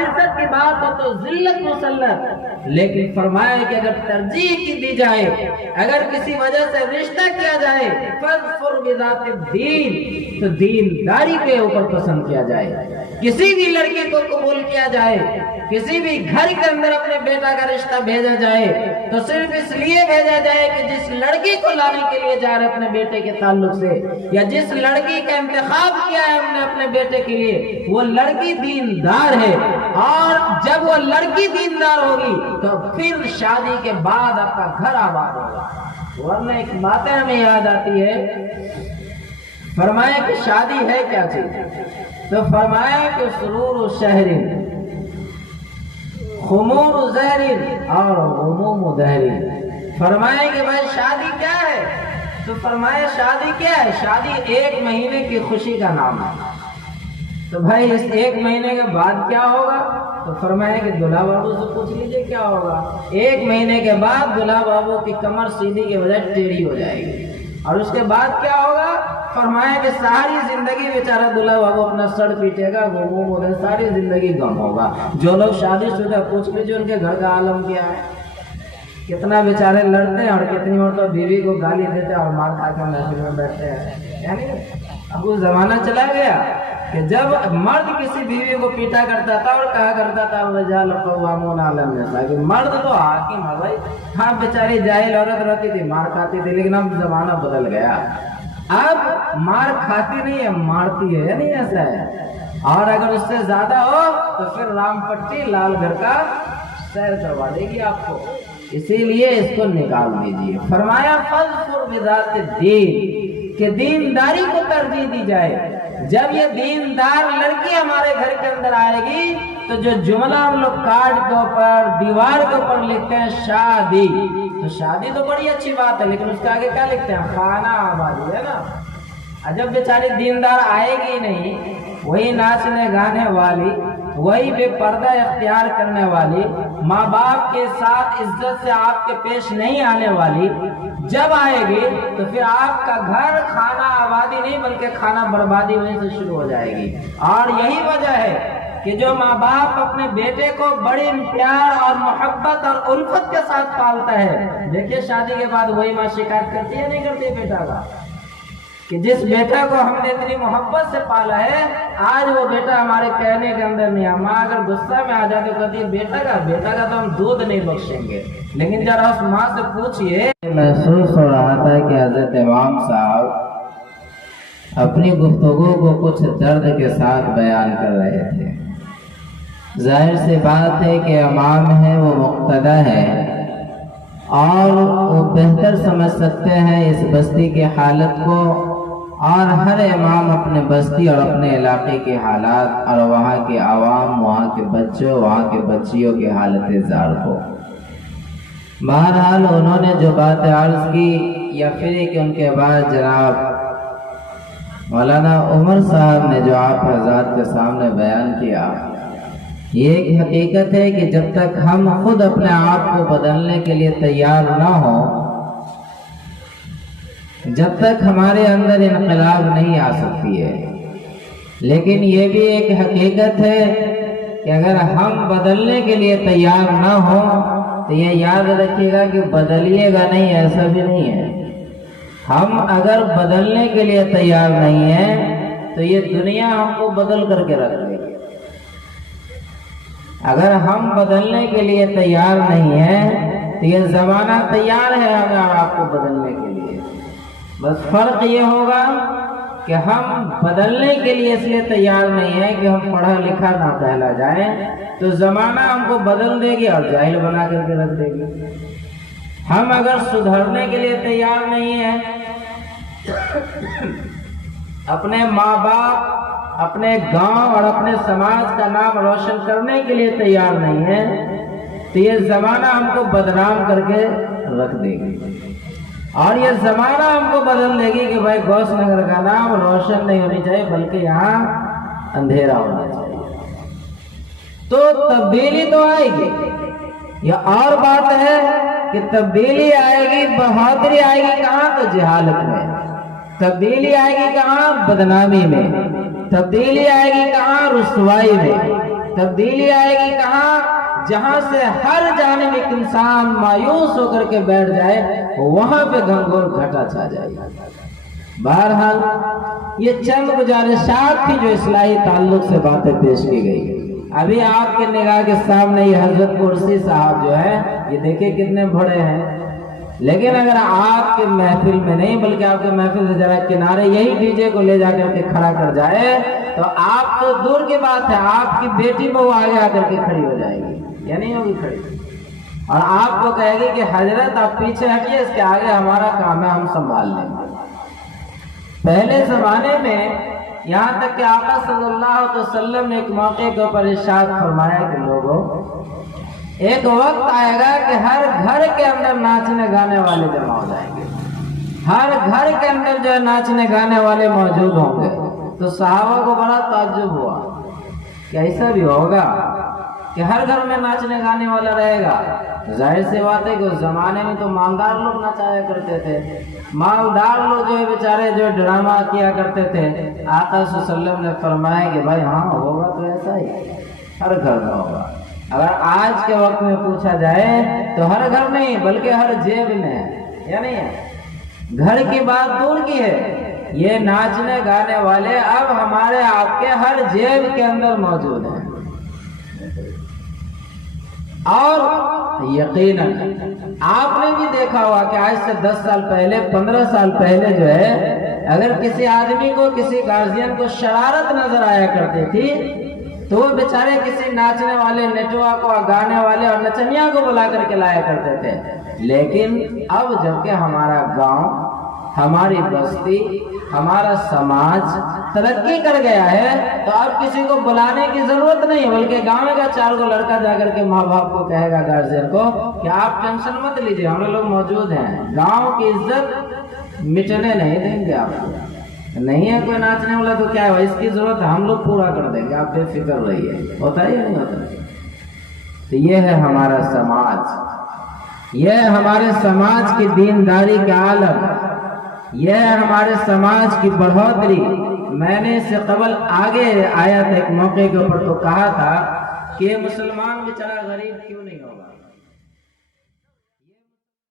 عزت کی بات ہو تو ذلت مسلط، لیکن فرمایا کہ اگر ترجیح کی دی جائے، اگر کسی وجہ سے رشتہ کیا جائے فَاظْفُرْ بِذَاتِ الدِّينِ، تو دینداری کے اوپر پسند کیا جائے۔ کسی بھی لڑکی کو قبول کیا جائے، کسی بھی گھر کے اندر اپنے بیٹا کا رشتہ بھیجا جائے تو صرف اس لیے بھیجا جائے کہ جس لڑکی کو لانے کے لیے جا رہے اپنے بیٹے کے تعلق سے، یا جس لڑکی کا انتخاب کیا ہے ہم نے اپنے بیٹے کے لیے، وہ لڑکی دیندار ہے، اور جب وہ لڑکی دیندار ہوگی تو پھر شادی کے بعد آپ کا گھر آباد ہوگا۔ ورنہ ایک باتیں ہمیں یاد آتی ہے، فرمایا کہ شادی ہے کیا چیز؟ تو فرمایا کہ سرور شہر، خمور زہر اور غموم دہر۔ فرمایا کہ بھائی شادی کیا ہے؟ تو فرمایا شادی کیا ہے؟ شادی ایک مہینے کی خوشی کا نام ہے۔ تو بھائی اس ایک مہینے کے بعد کیا ہوگا؟ تو فرمایا کہ دلہا بابو سے پوچھ لیجئے کیا ہوگا۔ ایک مہینے کے بعد دلہا بابو کی کمر سیدھی کے بجائے ٹیڑھی ہو جائے گی، اور اس کے بعد کیا ہوگا؟ فرمایا کہ ساری زندگی بیچارہ دلہا بابو اپنا سر پیٹے گا، غموم ہوگا، ساری زندگی غم ہوگا۔ جو لوگ شادی شدہ پوچھ لیجیے ان کے گھر کا عالم کیا ہے، کتنا بیچارے لڑتے ہیں اور کتنی عورتوں بیوی کو گالی دیتے ہیں اور مار کھا کے محفل میں بیٹھتے ہیں۔ یعنی اب وہ زمانہ چلا گیا کہ جب مرد کسی بیوی کو پیٹا کرتا تھا اور کہا کرتا تھا الرجال قوامون علی النساء، کہ مرد تو حاکم ہے بھائی۔ ہاں بیچاری جاہل عورت رہتی تھی، مار کھاتی تھی، لیکن اب زمانہ بدل گیا، اب مار کھاتی نہیں ہے، مارتی ہے، نہیں ایسا ہے۔ اور اگر اس سے زیادہ ہو تو پھر رام پٹی لال گھر کا سیر کروا دے گی آپ کو، اسی لیے اس کو نکال دیجیے۔ فرمایا فَاظْفُرْ بِذَاتِ الدِّينِ، کہ دینداری کو ترجیح دی جائے۔ جب یہ دیندار لڑکی ہمارے گھر کے اندر آئے گی تو جو جملہ ہم لوگ کارڈ کے اوپر دیوار کے اوپر لکھتے ہیں شادی، تو شادی تو بڑی اچھی بات ہے، لیکن اس کے آگے کیا لکھتے ہیں؟ خانہ آبادی، ہے نا۔ جب بیچاری دیندار آئے گی نہیں، وہی ناچنے گانے والی، وہی بے پردہ اختیار کرنے والی، ماں باپ کے ساتھ عزت سے آپ کے پیش نہیں آنے والی، جب آئے گی تو پھر آپ کا گھر خانہ آبادی نہیں بلکہ خانہ بربادی وہیں سے شروع ہو جائے گی۔ اور یہی وجہ ہے کہ جو ماں باپ اپنے بیٹے کو بڑی پیار اور محبت اور الفت کے ساتھ پالتا ہے، دیکھیے شادی کے بعد وہی ماں شکایت کرتی ہے نہیں کرتی بیٹا کا، کہ جس بیٹا کو ہم نے اتنی محبت سے پالا ہے آج وہ بیٹا ہمارے کہنے کے اندر نہیں ہے۔ ماں اگر غصہ میں آ جائے تو کہتی ہے بیٹا کا تو ہم دودھ نہیں بخشیں گے، لیکن ذرا اس ماں سے پوچھئے۔ محسوس ہو رہا تھا کہ حضرت امام صاحب اپنی گفتگو کو کچھ درد کے ساتھ بیان کر رہے تھے۔ ظاہر سی بات ہے کہ امام ہے وہ مقتدی ہے اور وہ بہتر سمجھ سکتے ہیں اس بستی کی حالت کو، اور ہر امام اپنے بستی اور اپنے علاقے کے حالات اور وہاں کے عوام، وہاں کے بچوں، وہاں کے بچیوں کے حالت زار کو۔ بہرحال انہوں نے جو بات عرض کی، یا پھر کہ ان کے بعد جناب مولانا عمر صاحب نے جو آپ حضرات کے سامنے بیان کیا، یہ ایک حقیقت ہے کہ جب تک ہم خود اپنے آپ کو بدلنے کے لیے تیار نہ ہوں، جب تک ہمارے اندر انقلاب نہیں آ سکتی ہے۔ لیکن یہ بھی ایک حقیقت ہے کہ اگر ہم بدلنے کے لیے تیار نہ ہوں تو یہ یاد رکھیے گا کہ بدلیے گا نہیں، ایسا بھی نہیں ہے۔ ہم اگر بدلنے کے لیے تیار نہیں ہیں تو یہ دنیا ہم کو بدل کر کے رکھ دے گی۔ اگر ہم بدلنے کے لیے تیار نہیں ہیں تو یہ زمانہ تیار ہے ہمیں آپ کو بدلنے کے لیے۔ بس فرق یہ ہوگا کہ ہم بدلنے کے لیے اس لیے تیار نہیں ہیں کہ ہم پڑھا لکھا نہ کہلا جائیں، تو زمانہ ہم کو بدل دے گی اور جاہل بنا کر کے رکھ دے گی۔ ہم اگر سدھرنے کے لیے تیار نہیں ہیں، اپنے ماں باپ، اپنے گاؤں اور اپنے سماج کا نام روشن کرنے کے لیے تیار نہیں ہے تو یہ زمانہ ہم کو بدنام کر کے رکھ دے گی، اور یہ زمانہ ہم کو بدل دے گی کہ بھائی گوس نگر کا نام روشن نہیں ہونی چاہیے بلکہ یہاں اندھیرا ہونا چاہیے۔ تو تبدیلی تو آئے گی، یہ اور بات ہے کہ تبدیلی آئے گی، بہادری آئے گی کہاں؟ تو جہالت میں۔ تبدیلی آئے گی کہاں؟ بدنامی میں۔ تبدیلی آئے گی کہاں؟ رسوائی میں۔ تبدیلی آئے گی کہاں؟ جہاں سے ہر جانب ایک انسان مایوس ہو کر کے بیٹھ جائے وہاں پہ گھنگور گھٹا چھا جائے گا۔ بہرحال یہ چند گزارشات تھی جو اصلاحی تعلق سے باتیں پیش کی گئی۔ ابھی آپ کے نگاہ کے سامنے یہ حضرت کرسی صاحب جو ہے یہ دیکھیں کتنے بڑے ہیں، لیکن اگر آپ کے محفل میں نہیں بلکہ آپ کے محفل سے ذرا کنارے یہی ڈی جے کو لے جا کر کے کھڑا کر جائے تو آپ تو دور کی بات ہے، آپ کی بیٹی بہو آگے آ کر کے کھڑی ہو جائے گی یا نہیں ہوگی کھڑی، اور آپ کو کہے گی کہ حضرت آپ پیچھے ہٹیے، اس کے آگے ہمارا کام ہے، ہم سنبھال لیں گے۔ پہلے زمانے میں یہاں تک کہ آقا صلی اللہ علیہ وسلم نے ایک موقع کے اوپر ارشاد فرمایا کہ لوگوں ایک وقت آئے گا کہ ہر گھر کے اندر ناچنے گانے والے جمع ہو جائیں گے، ہر گھر کے اندر جو ہے ناچنے گانے والے موجود ہوں گے۔ تو صحابہ کو بڑا تعجب ہوا کہ ایسا بھی ہوگا کہ ہر گھر میں ناچنے گانے والا رہے گا؟ ظاہر سی بات ہے کہ اس زمانے میں تو مالدار لوگ نچایا کرتے تھے، مالدار لوگ جو ہے بیچارے جو ڈرامہ کیا کرتے تھے۔ آقا صلی اللہ علیہ وسلم نے فرمایا کہ بھائی ہاں ہوگا تو ایسا ہی ہر گھر میں ہوگا۔ اگر آج کے وقت میں پوچھا جائے تو ہر گھر نہیں بلکہ ہر جیب میں ہے، یا نہیں ہے؟ گھر کی بات دور کی ہے، یہ ناچنے گانے والے اب ہمارے آپ کے ہر جیب کے اندر موجود ہیں۔ اور یقیناً آپ نے بھی دیکھا ہوا کہ آج سے 10 سال پہلے 15 سال پہلے جو ہے اگر کسی آدمی کو کسی گارجین کو شرارت نظر آیا کرتی تھی تو وہ بیچارے کسی ناچنے والے نٹوا کو گانے والے اور نچنیا کو بلا کر کے لایا کرتے تھے۔ لیکن اب جبکہ ہمارا گاؤں، ہماری بستی، ہمارا سماج ترقی کر گیا ہے تو اب کسی کو بلانے کی ضرورت نہیں ہے، بلکہ گاؤں کا 4 کو لڑکا جا کر کے ماں باپ کو کہے گا گارجین کو کہ آپ ٹینشن مت لیجیے، ہم لوگ موجود ہیں، گاؤں کی عزت مٹنے نہیں دیں گے آپ کو۔ نہیں ہے کوئی ناچنے والا تو کیا ہے، اس کی ضرورت ہم لوگ پورا کر دیں گے، آپ بے فکر رہیے۔ ہوتا ہے یا نہیں ہوتا؟ تو یہ ہے ہمارا سماج، یہ ہے ہمارے سماج کی دینداری کا عالم، یہ ہے ہمارے سماج کی بڑھوتری۔ میں نے اس سے قبل آگے آیا تھا ایک موقع کے اوپر تو کہا تھا کہ مسلمان بیچارہ غریب کیوں نہیں ہوگا۔